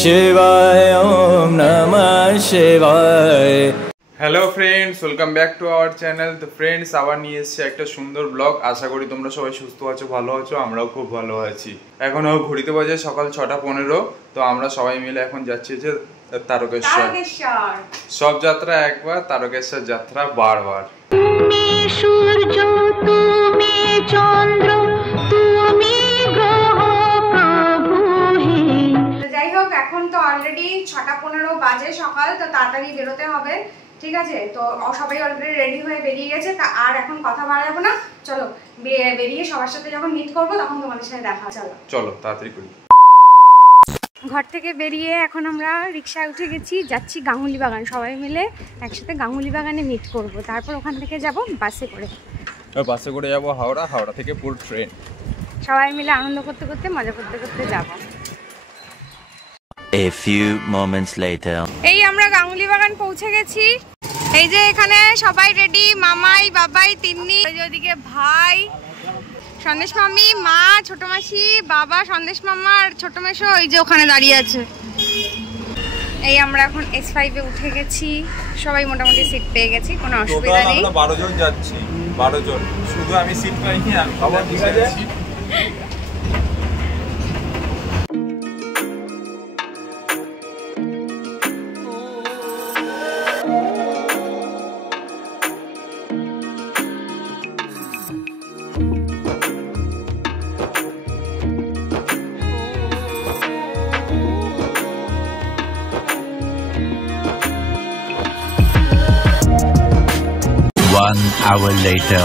शिवाय ओम नमः शिवाय। Hello friends, welcome back to our channel. তো ফ্রেন্ডস, আবার নিয়ে এসেছি একটা সুন্দর ব্লগ। আশা করি তোমরা সবাই সুস্থ আছো, ভালো আছো। আমরাও খুব ভালো আছি। এখনও ঘড়িতে বাজে সকাল 6:15। তো আমরা সবাই মিলে এখন যাচ্ছি যে তারকেশ্বর। সব যাত্রা একবার, তারকেশ্বর যাত্রা বারবার। সূর্য তুমি চন্দ্র তুমি গ্রহ প্রভু হে। যাই হোক, এখন তো অলরেডি 6:15 বাজে সকাল। তো তাড়াতাড়ি বেরোতে হবে, ঠিক আছে? তো সবাই অলরেডি রেডি হয়ে বেরিয়ে গেছে। তা আর এখন কথা বাড়াবো না, চলো বেরিয়ে সবার সাথে যখন মিট করবো তখন তোমাদের সাথে দেখা। চলো তাড়াতাড়ি করি। ঘর থেকে বেরিয়ে এখন আমরা রিক্সায় উঠে গেছি, যাচ্ছি গাঙ্গুলি বাগান। সবাই মিলে একসাথে গাঙ্গুলি বাগানে মিট করব। তারপর ওখান থেকে যাব বাসে করে। বাসে করে যাবো হাওড়া, হাওড়া থেকে পুরো ট্রেন। সবাই মিলে আনন্দ করতে করতে, মজা করতে করতে যাব। A few moments later. এই আমরা গাঙ্গুলি বাগান পৌঁছে গেছি। এই যে এখানে সবাই রেডি, মামাই, বাবাই, তিন্নি, ওইদিকে ভাই, সন্দেশ মামি, মা, ছোট মাসি, বাবা, সন্দেশ মামা আর ছোট মেশো ওই যে ওখানে দাঁড়িয়ে আছে। এই আমরা এখন S5 এ উঠে গেছি। সবাই মোটামুটি সিট পেয়ে গেছি, কোনো অসুবিধা নেই। আমরা 12 জন যাচ্ছি, 12 জন। শুধু আমি সিট পাইনি, আমি সবাই ঠিক আছে। One hour later.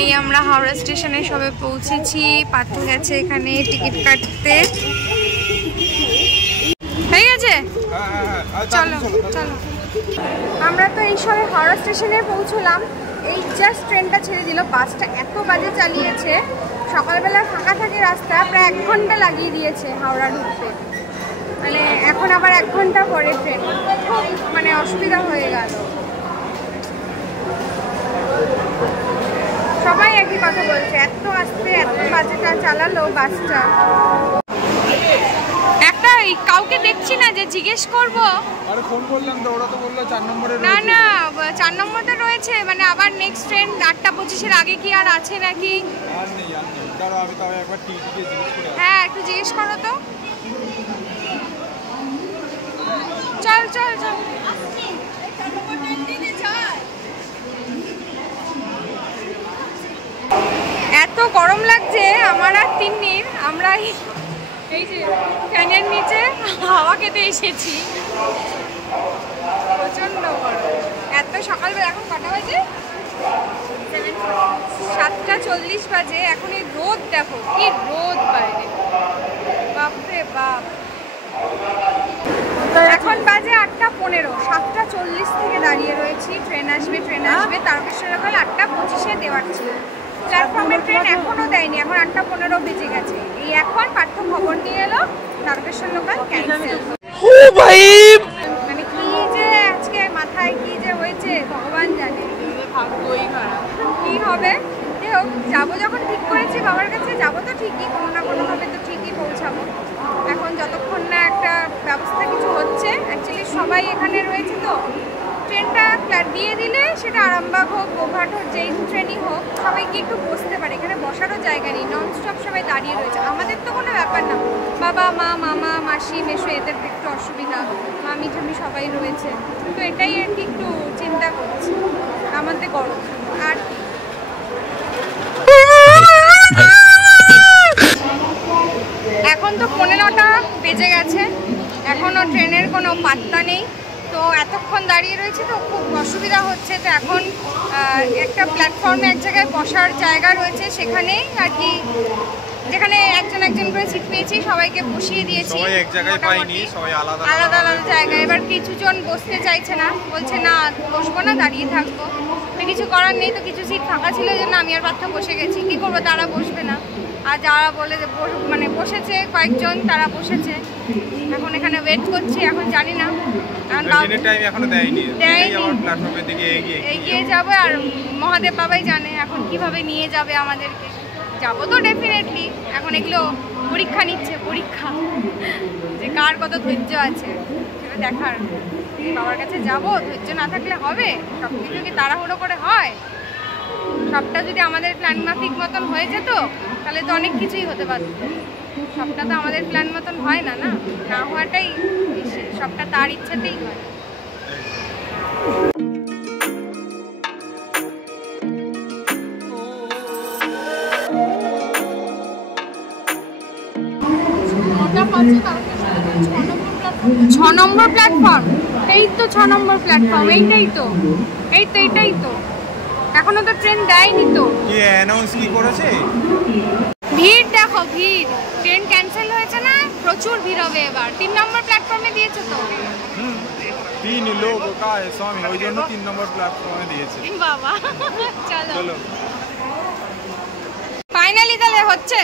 এই আমরা হাওড়া স্টেশনে সবে পৌঁছেছি। পার্থ গেছে এখানে টিকিট কাটতে। হয়ে গেছে, চলো চলো। আমরা তো এই সবে হাওড়া স্টেশনে পৌঁছলাম। এই জাস্ট ট্রেনটা ছেড়ে দিল। বাসটা এত বাজে চালিয়েছে, সকালবেলা ফাঁকা থাকে রাস্তা, প্রায় 1 ঘন্টা লাগিয়ে দিয়েছে হাওড়া ঢুকতে। মানে এখন আবার 1 ঘন্টা পরে ট্রেন, খুব মানে অসুবিধা হয়ে গেল। সবাই একই কথা বলছে, এত আস্তে এত বাজেটা চালালো বাসটা। একটা কাউকে দেখছি না যে জিজ্ঞেস করব। আরে ফোন করলাম তো, ওরা তো বললো 4 নম্বরে রয়েছে। না না, 4 নম্বরে রয়েছে, মানে আবার নেক্সট ট্রেন 8:25-এর আগে কি আর আছে নাকি? আর নেই, আর নেই। দাঁড়াও, আমি তাও একবার টিটিকে জিজ্ঞেস করে। হ্যাঁ, একটু জিজ্ঞেস করো তো। চল চল চল। এত গরম লাগছে আমার আর তিন্নির। আমরা এই যে ফ্যানের নিচে হাওয়া খেতে এসেছি। প্রচন্ড গরম। এত সকালবেলা, এখন কটা বাজে? 7:40 বাজে। এখন এই রোদ দেখো, কি রোদ বাইরে, বাপরে বাপ। এখন বাজে 8:15। 7:40 থেকে দাঁড়িয়ে রয়েছি। ট্রেন আসবে, ট্রেন আসবে। তারকেশ্বর সকাল 8:25-এ দেওয়ার ছিল। প্ল্যাটফর্মের ট্রেন এখনো দেয়নি, এখন 8:15 বেজে গেছে। এই এখন পার্থ খবর নিয়ে এলো তারকেশ্বর লোকাল ক্যান্সেল। মানে কি যে আজকে মাথায় কি যে হয়েছে ভগবান জানে। ভাগ্যই খারাপ, কি হবে? হোক, যাবো যখন ঠিক করেছি বাবার কাছে, যাবো তো ঠিকই, কোনো না কোনোভাবে তো ঠিকই পৌঁছাবো। এখন যতক্ষণ না একটা ব্যবস্থা কিছু হচ্ছে, অ্যাকচুয়ালি সবাই এখানে রয়েছে তো ট্রেনটা দিয়ে দিলে সেটা আরামবাগ হোক, গোঘাট হোক, যেই ট্রেনই হোক, সবাইকে একটু বসতে পারে। এখানে বসারও জায়গা নেই, ননস্টপ সবাই দাঁড়িয়ে রয়েছে। আমাদের তো কোনো ব্যাপার না, বাবা মা, মামা, মাসি, মেশো, এদের একটু অসুবিধা, মামি ঠামি সবাই রয়েছে। তো এটাই আর কি একটু চিন্তা করছি। আমাদের গরম আর এখন তো 15টা বেজে গেছে, এখনও ট্রেনের কোনো পাত্তা নেই। তো এতক্ষণ দাঁড়িয়ে রয়েছে তো খুব অসুবিধা হচ্ছে। তো এখন একটা প্ল্যাটফর্মে এক জায়গায় বসার জায়গা রয়েছে, সেখানেই আর কি, যেখানে একজন একজন করে সিট পেয়েছি সবাইকে বসিয়ে দিয়েছি। সবাই এক জায়গায় পাইনি, সবাই আলাদা আলাদা জায়গায়। এবার কিছুজন বসতে চাইছে না, বলছে না বসবো না, দাঁড়িয়ে থাকবো। কিছু করার নেই, তো কিছু সিট ফাঁকা ছিল, এই জন্য আমি আর পার্থ বসে গেছি। কি করবো, তারা বসবে না। আর যারা বলে মানে বসেছে কয়েকজন, তারা বসেছে, এখন এখানে ওয়েট করছি। এখন জানি না, এগিয়ে যাবে আর মহাদেব বাবাই জানে এখন কিভাবে নিয়ে যাবে আমাদেরকে। যাবো তো ডেফিনেটলি, এখন এগুলো পরীক্ষা নিচ্ছে, পরীক্ষা যে কার কত ধৈর্য আছে সেটা দেখার। বাবার কাছে যাবো, ধৈর্য না থাকলে হবে? সব কিছু কি তাড়াহুড়ো করে হয়? সবটা যদি আমাদের প্ল্যান মাফিক মতন হয়ে যেত তাহলে তো অনেক কিছুই হতে পারত। সবটা তো আমাদের প্ল্যান মতন হয় না, না হওয়াটাই বেশি, সবটা তার ইচ্ছাতেই হয়। ছ নম্বর প্ল্যাটফর্ম, এই তো 6 নম্বর প্ল্যাটফর্ম, এইটাই তো এখনো তো ট্রেন দেয়নি তো। কি অ্যানাউন্স কি করেছে? ভিড় দেখো, ভিড়, ট্রেন ক্যান্সেল হয়েছে না, প্রচুর ভিড় হবে এবার। 3 নম্বর প্ল্যাটফর্মে দিয়েছে তো। 3 লোক का है स्वामी, ওই জন্য 3 নম্বর প্ল্যাটফর্মে দিয়েছে। বাবা চলো ফাইনালি তাহলে হচ্ছে,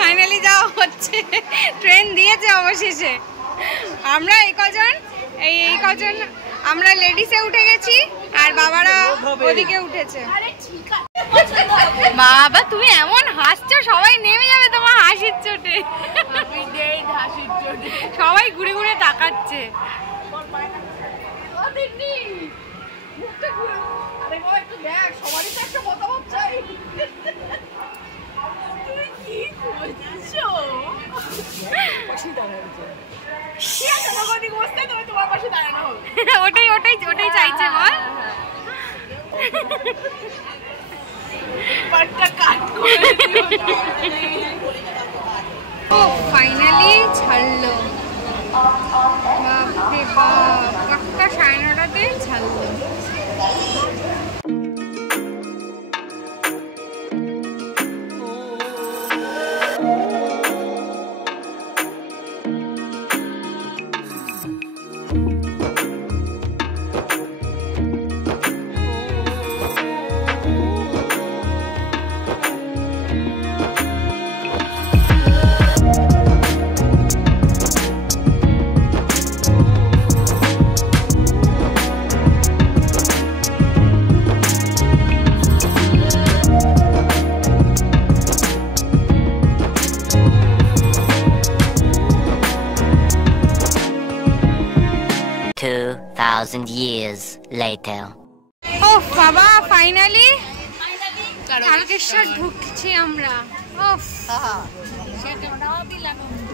ফাইনালি যাওয়া হচ্ছে, ট্রেন দিয়েছে অবশেষে। আমরা এই কজন আমরা লেডিসে উঠে গেছি আর বাবারা ওদিকে উঠেছে। বাবা তুমি এমন হাসছো, সবাই নেমে যাবে তোমার হাসির চোটে। সবাই ঘুরে ঘুরে তাকাচ্ছে। ওটাই চাইছে বল। ও ফাইনালি ছাড়লো, বাপরে বাপ, 9:30 ছাড়লো। years later. ও বাবা ফাইনালি তারকেশ্বর ঢুকছি আমরা।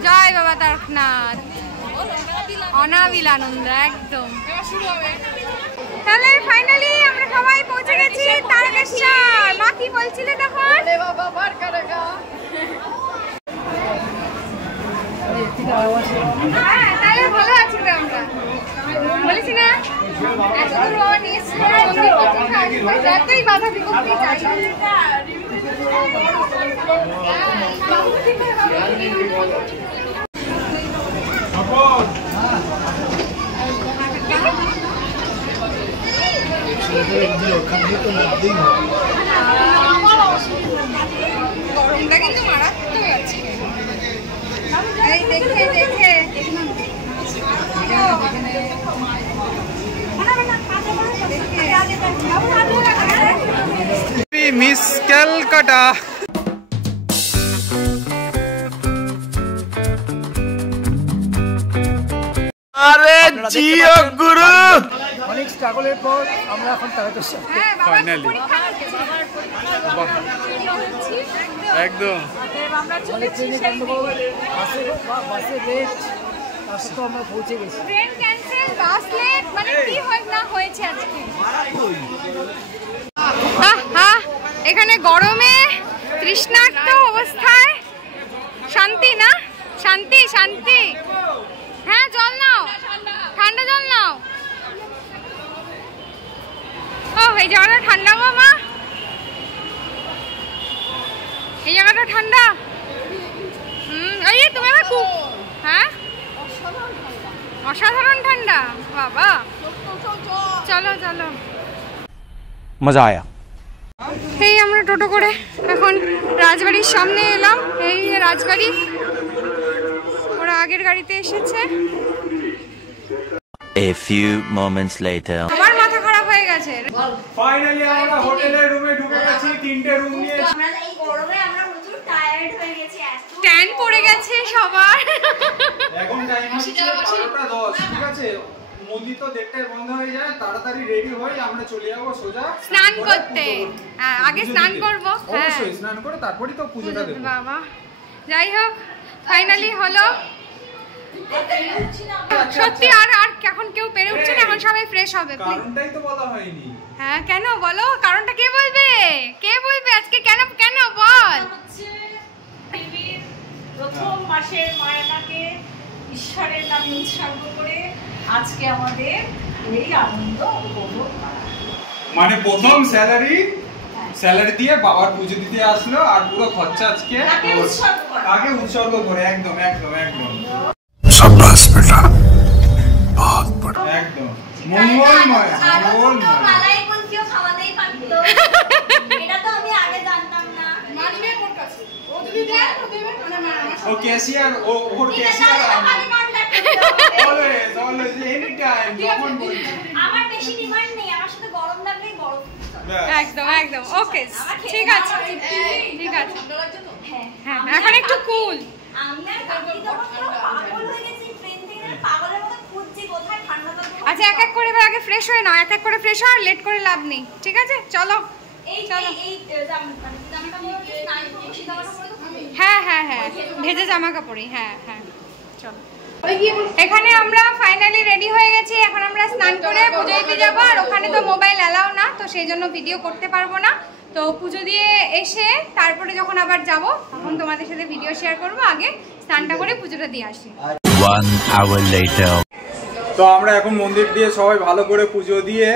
জয় বাবা তারকনাথ, অনাবিল আনন্দ একদম। তাহলে ফাইনালি আমরা সবাই পৌঁছে গেছি তারকেশ্বর। মা কি বলছিলে তখন? হ্যাঁ তাহলে ভালো আছি তো আমরা, বলেছি না এত দূর বাবা নিয়ে যতই বাধা বিপত্তি চাই। গরমটা কিন্তু মারাত্মক আছে। এই দেখে দেখে মিস ক্যালকাটা। আরে জিও গুরু, অনেক স্ট্রাগলের পর আমরা এখন তারকেশ্বর ফাইনালি একদম। অনেক ট্রেনে গন্ডগোল, বাসে লেট, তার সাথে আমরা পৌঁছে গেছি। ট্রেন ক্যান্সেল, বাস লেট, মানে কি হয় না হয়েছে আজকে। এখানে গরমে তৃষ্ণার্ত অবস্থায় শান্তি না, শান্তি শান্তি। হ্যাঁ জল নাও, ঠান্ডা জল নাও। ও এই জায়গাটা ঠান্ডা গো মা, এই জায়গাটা ঠান্ডা। এই তুমি আমার খুব, হ্যাঁ অসাধারণ ঠান্ডা বাবা। চলো চলো, मजा आया। এই আমরা টোটো করে এখন রাজবাড়ির সামনে এলাম। এই রাজবাড়ি, ওরা আগের গাড়িতে এসেছে। A few moments later. আমার মাথা খারাপ হয়ে গেছে। ফাইনালি আমরা হোটেলের রুমে ঢুকে গেছি, 3টে রুম নিয়েছি। আমরা এই গরমে আমরা প্রচুর টায়ার্ড হয়ে গেছি। ট্যান পড়ে গেছে সবার। এখন টাইম হচ্ছে 12:10, ঠিক আছে? মন্দির তো 1:30 বন্ধ হয়ে যায়, তাড়াতাড়ি রেডি হয়ে আমরা চলে যাবো সোজা স্নান করতে। আগে স্নান করব। হ্যাঁ অবশ্যই স্নান করে তারপরই তো পুজোটা দেব। বাবা, যাই হোক ফাইনালি হলো। সত্যি আর এখন কেউ পেরে উঠছে না, এখন সবাই ফ্রেশ হবে। কারণটাই তো বলা হয়নি। হ্যাঁ কেন বলো, কারণটা কে বলবে? কে বলবে আজকে? কেন কেন বল। পৃথিবীর প্রথম মাসের মায়ানাকে ঈশ্বরের নামে উৎসর্গ করে আজকে আমাদের এই আনন্দ উপভোগ করা। মানে প্রথম স্যালারি দিয়ে বাবার পুজো দিতে আসলো, আর পুরো খরচা আজকে আগে উৎসর্গ করে। একদম একদম একদম शाबाश बेटा बहुत बड़ा একদম মঙ্গলময় মঙ্গলময়। মালাই বলছিও খাওয়াতেই পারতো। এটা তো আমি আগে জানতাম না। মানবে ওর কাছে, ও যদি দেয় তো দেবে, মানে ও ক্যাশিয়ার, ওর ক্যাশিয়ার আমি কন্টাক্ট করব। অলওয়েজ এনি টাইম যখন বলছি। আমার বেশি ডিমান্ড নেই, আমার সাথে গরম লাগলেই গরম। একদম একদম ওকে, ঠিক আছে ঠিক আছে। হ্যাঁ হ্যাঁ এখন একটু কুল। আমি আর কাকি তখন পুরো পাগল হয়ে গেছি, ট্রেন থেকে পাগলের মতো খুঁজছি কোথায় ঠান্ডা থাকবে। আচ্ছা এক এক করে এবার আগে ফ্রেশ হয়ে নাও, এক এক করে ফ্রেশ হও, লেট করে লাভ নেই, ঠিক আছে? চলো এই চলো। এই জামাটা পরে স্নান করছি, জামাটা পরে তো খুবই হ্যাঁ হ্যাঁ হ্যাঁ, ভেজে জামা কাপড়ই। হ্যাঁ হ্যাঁ চলো। এখানে আমরা ফাইনালি রেডি হয়ে গেছি। এখন আমরা স্নান করে পুজো দিতে যাবো। আর ওখানে তো মোবাইল অ্যালাউ না, তো সেই জন্য ভিডিও করতে পারবো না। তো পুজো দিয়ে এসে তারপরে যখন আবার যাব তখন তোমাদের সাথে ভিডিও শেয়ার করব। আগে স্নানটা করে পুজোটা দিয়ে আসি। 1 hour later. তো আমরা এখন মন্দির দিয়ে সবাই ভালো করে পুজো দিয়ে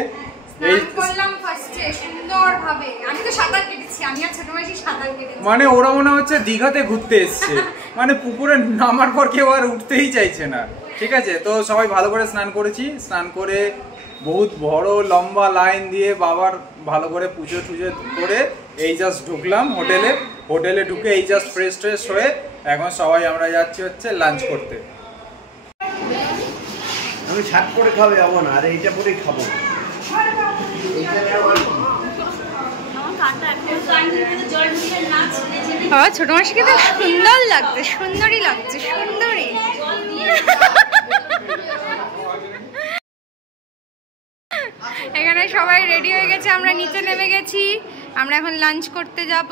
এই স্নান করলাম ফার্স্টে সুন্দরভাবে। আমি তো সাঁতার কেটেছি, আমি আর ছোট মাসি সাঁতার কেটেছি। মানে ওরা মনে হচ্ছে দীঘাতে ঘুরতে এসছে। মানে পুকুরে নামার পর কেউ আর উঠতেই চাইছে না, ঠিক আছে? তো সবাই ভালো করে স্নান করেছি। স্নান করে বহুত বড় লম্বা লাইন দিয়ে বাবার ভালো করে পুজো টুজো করে এই জাস্ট ঢুকলাম হোটেলে ঢুকে এই জাস্ট ফ্রেশ হয়ে এখন সবাই আমরা যাচ্ছি হচ্ছে লাঞ্চ করতে। আমি শাক করে খাবে যাবো না, আর এইটা পরেই খাবো। ছোট মাসিকে তো সুন্দর লাগছে, সুন্দরই লাগছে, সুন্দরী। এখানে সবাই রেডি হয়ে গেছে, আমরা নিচে নেমে গেছি। আমরা এখন লাঞ্চ করতে যাব।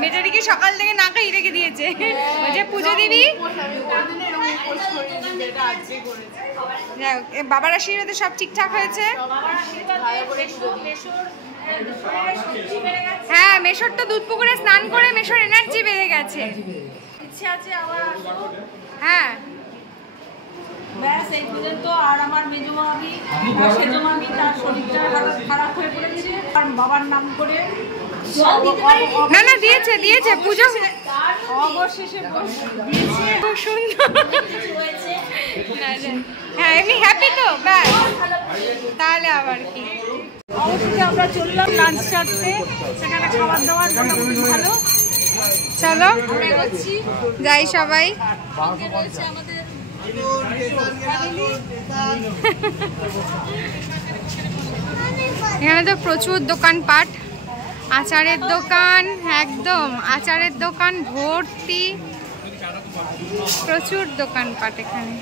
বেচারিকে সকাল থেকে না খাই রেখে দিয়েছে, বলছে পুজো দিবি। বাবার আশীর্বাদে সব ঠিকঠাক হয়েছে। হ্যাঁ মেশোর তো দুধ পুকুরে স্নান করে মেশোর এনার্জি বেড়ে গেছে। ইচ্ছে আছে আবার। হ্যাঁ ব্যাস এই পর্যন্ত। আর আমার মেজো মামি সেজো মামি তার শরীরটা খারাপ হয়ে পড়েছে, আর বাবার নাম করে না না দিয়েছে দিয়েছে পুজো অবশেষে দিয়েছে। খুব সুন্দর হয়েছে। হ্যাঁ এমনি হ্যাপি তো ব্যাস, তাহলে আবার কি। অবশেষে আমরা চললাম লাঞ্চ করতে, সেখানে খাবার দাবার মোটামুটি ভালো। চলো যাই সবাই। এখানে তো প্রচুর দোকানপাট, আচারের দোকান, একদম আচারের দোকান ভর্তি, প্রচুর দোকানপাট এখানে।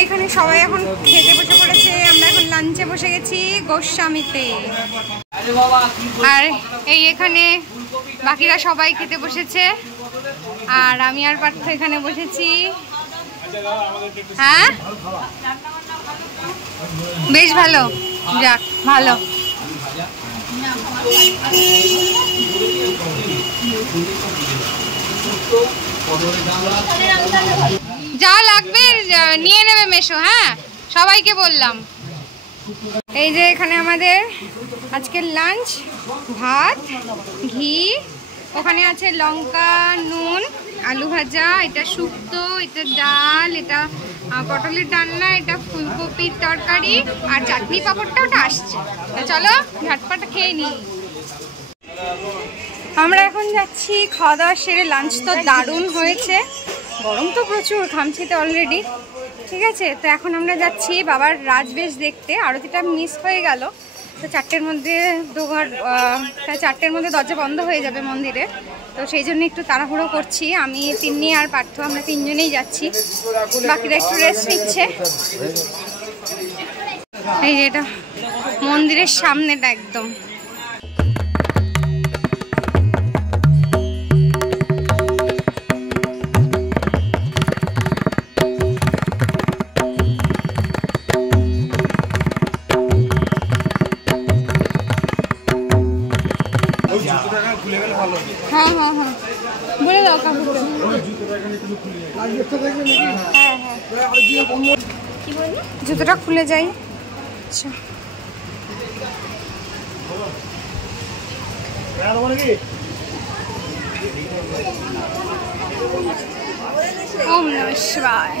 এইখানে সবাই এখন খেতে বসে পড়েছে। আমরা এখন লাঞ্চে বসে গেছি গোস্বামীতে। আর এই এখানে বাকিরা সবাই খেতে বসেছে, আর আমি আর পার্থ এখানে বসেছি। হ্যাঁ বেশ ভালো, যাক ভালো। যা লাগবে নিয়ে নেবে মেশো। হ্যাঁ সবাইকে বললাম। এই যে এখানে আমাদের আজকের লাঞ্চ, ভাত, ঘি, ওখানে আছে লঙ্কা, নুন, আলু ভাজা, এটা শুক্তো, এটা ডাল, এটা পটলের ডালনা, এটা ফুলকপির তরকারি আর চাটনি পাঁপড়টা ওটা আসছে। তো চলো ঝটপট খেয়ে নিই। আমরা এখন যাচ্ছি খাওয়া দাওয়া সেরে। লাঞ্চ তো দারুণ হয়েছে, গরম তো প্রচুর, ঘামছি তো অলরেডি। ঠিক আছে, তো এখন আমরা যাচ্ছি বাবার রাজবেশ দেখতে। আরতিটা মিস হয়ে গেল, তো 4টের মধ্যে দরজা বন্ধ হয়ে যাবে মন্দিরে, তো সেই জন্য একটু তাড়াহুড়ো করছি। আমি তিন্নি আর পার্থ, আমরা 3 জনেই যাচ্ছি, বাকিরা একটু রেস্ট নিচ্ছে। এই এটা মন্দিরের সামনেটা একদম। হ্যাঁ হ্যাঁ হ্যাঁ, বলে দাও কাকুকে। হ্যাঁ হ্যাঁ, কি বললি? জুতোটা খুলে যাই। আচ্ছা, ওম নমঃ শিবায়।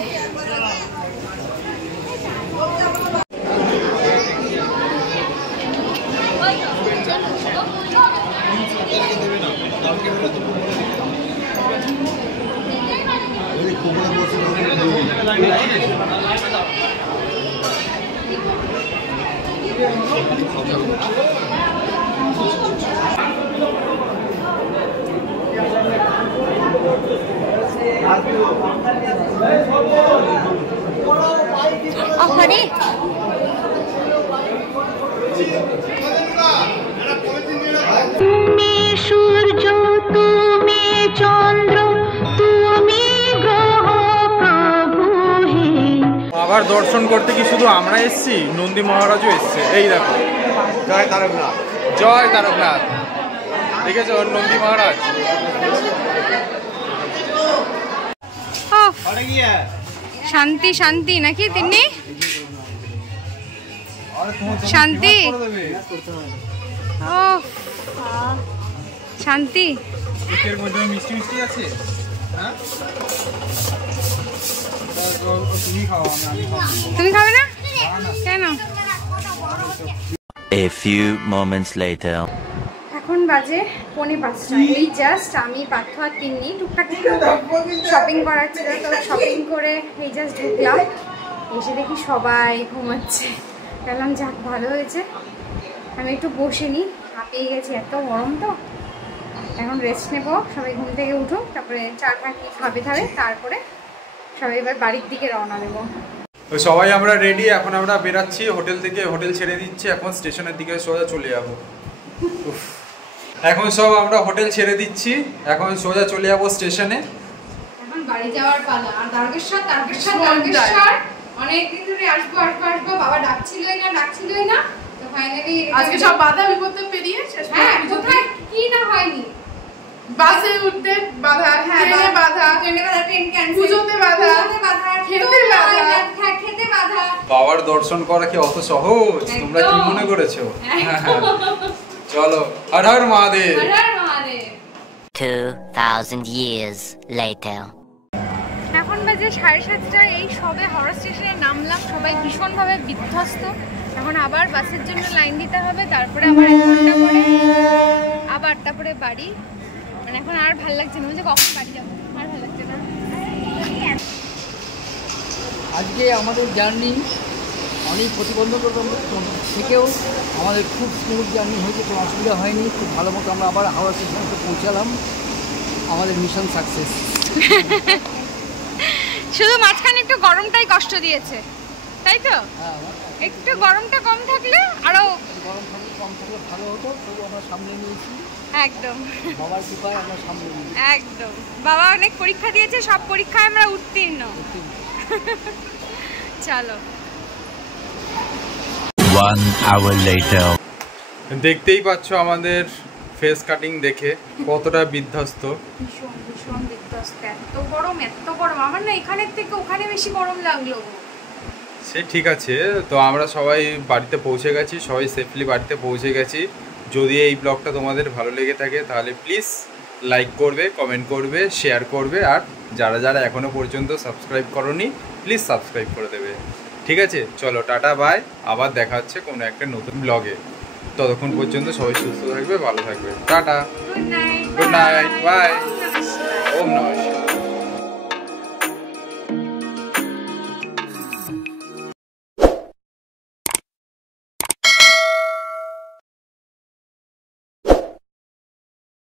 হরে তুমি সূর্য, তুমি চন্দ্র, তুমি গ্রহ প্রভু হে। আবার দর্শন করতে কি শুধু আমরা এসেছি, নন্দী মহারাজও এসছে। এই দেখো, জয় তারকনাথ। জয় তারকনাথ, দেখেছো নন্দী মহারাজ। শান্তি শান্তি নাকি তিনি? শান্তি, ও শান্তি। মিষ্টি মিষ্টি আছে। তুমি খাবে না কেন? A few moments later. এখন বাজে 4:45। এই জাস্ট আমি পার্থ আর তিন্নি টুকটাক শপিং করার ছিল, তো শপিং করে এই জাস্ট ঢুকলাম। এসে দেখি সবাই ঘুমাচ্ছে। বললাম যাক ভালো হয়েছে, আমি একটু বসে নিই, হাঁপিয়ে গেছি, এত গরম তো। এখন রেস্ট নেবো, সবাই ঘুম থেকে উঠুক, তারপরে চা খা কি খাবে তারপরে সবাই এবার বাড়ির দিকে রওনা দেবো। তো সবাই আমরা রেডি, এখন আমরা বেরাচ্ছি হোটেল থেকে। হোটেল ছেড়ে দিচ্ছি, এখন স্টেশনের দিকে সোজা চলে যাবো। এখন সব আমরা হোটেল ছেড়ে দিচ্ছি, এখন সোজা চলে যাবো স্টেশনে। এখন বাড়ি যাওয়ার পালা। আর তারকেশ্বর অনেকদিন ধরে আসবো, বাবা ডাকছিলই না, তো ফাইনালি আজকে সব বাধা বিপত্তি পেরিয়ে শেষ। হ্যাঁ, কোথায় কি না হয়নি। বাসে উঠতে বাধা, ট্রেনে বাধা, ট্রেন ক্যান্সেল, পুজোতে বাধা, খেতে বাধা, খেতে বাধা। বাবার দর্শন করা কি অত সহজ তোমরা কি মনে করেছো? চলো, হর হর মহাদেব। 2000 years later. এখন বাজে 7:30। এই সবে হাওড়া স্টেশনে নামলাম, সবাই ভীষণভাবে বিধ্বস্ত। এখন আবার বাসের জন্য লাইন দিতে হবে, তারপরে আবার 1 ঘন্টা পরে আবার তারপরে বাড়ি। মানে এখন আর ভালো লাগছে না, যে কখন বাড়ি যাবো আর ভালো লাগছে না। আজকে আমাদের জার্নি অনেক প্রতিবন্ধকতার থেকেও আমাদের খুব স্মুথ জার্নি হয়েছে, কোনো অসুবিধা হয়নি। খুব ভালো মতো আমরা আবার হাওড়া স্টেশনে পৌঁছালাম। আমাদের মিশন সাকসেস। শুধু মাঝখানে একটু গরমটাই কষ্ট দিয়েছে, তাই তো? একটু গরমটা কম থাকলে আরো গরম থাকলে কম থাকলে ভালো হতো, তবু আমরা সামনে নিয়েছি। একদম বাবার কৃপায় আমরা সামনে নিয়েছি। একদম, বাবা অনেক পরীক্ষা দিয়েছে, সব পরীক্ষায় আমরা উত্তীর্ণ। চলো। 1 hour later. দেখতেই পাচ্ছ আমাদের ফেস কাটিং দেখে কতটা বিধ্বস্ত। ভীষণ ভীষণ বিধ্বস্ত, এত গরম আমার না এখানের থেকে ওখানে বেশি গরম লাগলো। সে ঠিক আছে, তো আমরা সবাই বাড়িতে পৌঁছে গেছি, সবাই সেফলি বাড়িতে পৌঁছে গেছি। যদি এই ব্লগটা তোমাদের ভালো লেগে থাকে তাহলে প্লিজ লাইক করবে, কমেন্ট করবে, শেয়ার করবে, আর যারা যারা এখনও পর্যন্ত সাবস্ক্রাইব করোনি প্লিজ সাবস্ক্রাইব করে দেবে। ঠিক আছে, চলো টাটা বাই, আবার দেখা হচ্ছে কোনো একটা নতুন ব্লগে। ততক্ষণ পর্যন্ত সবাই সুস্থ থাকবে, ভালো থাকবে, tata, good night, good night, bye, ওম নমঃ শিবায়।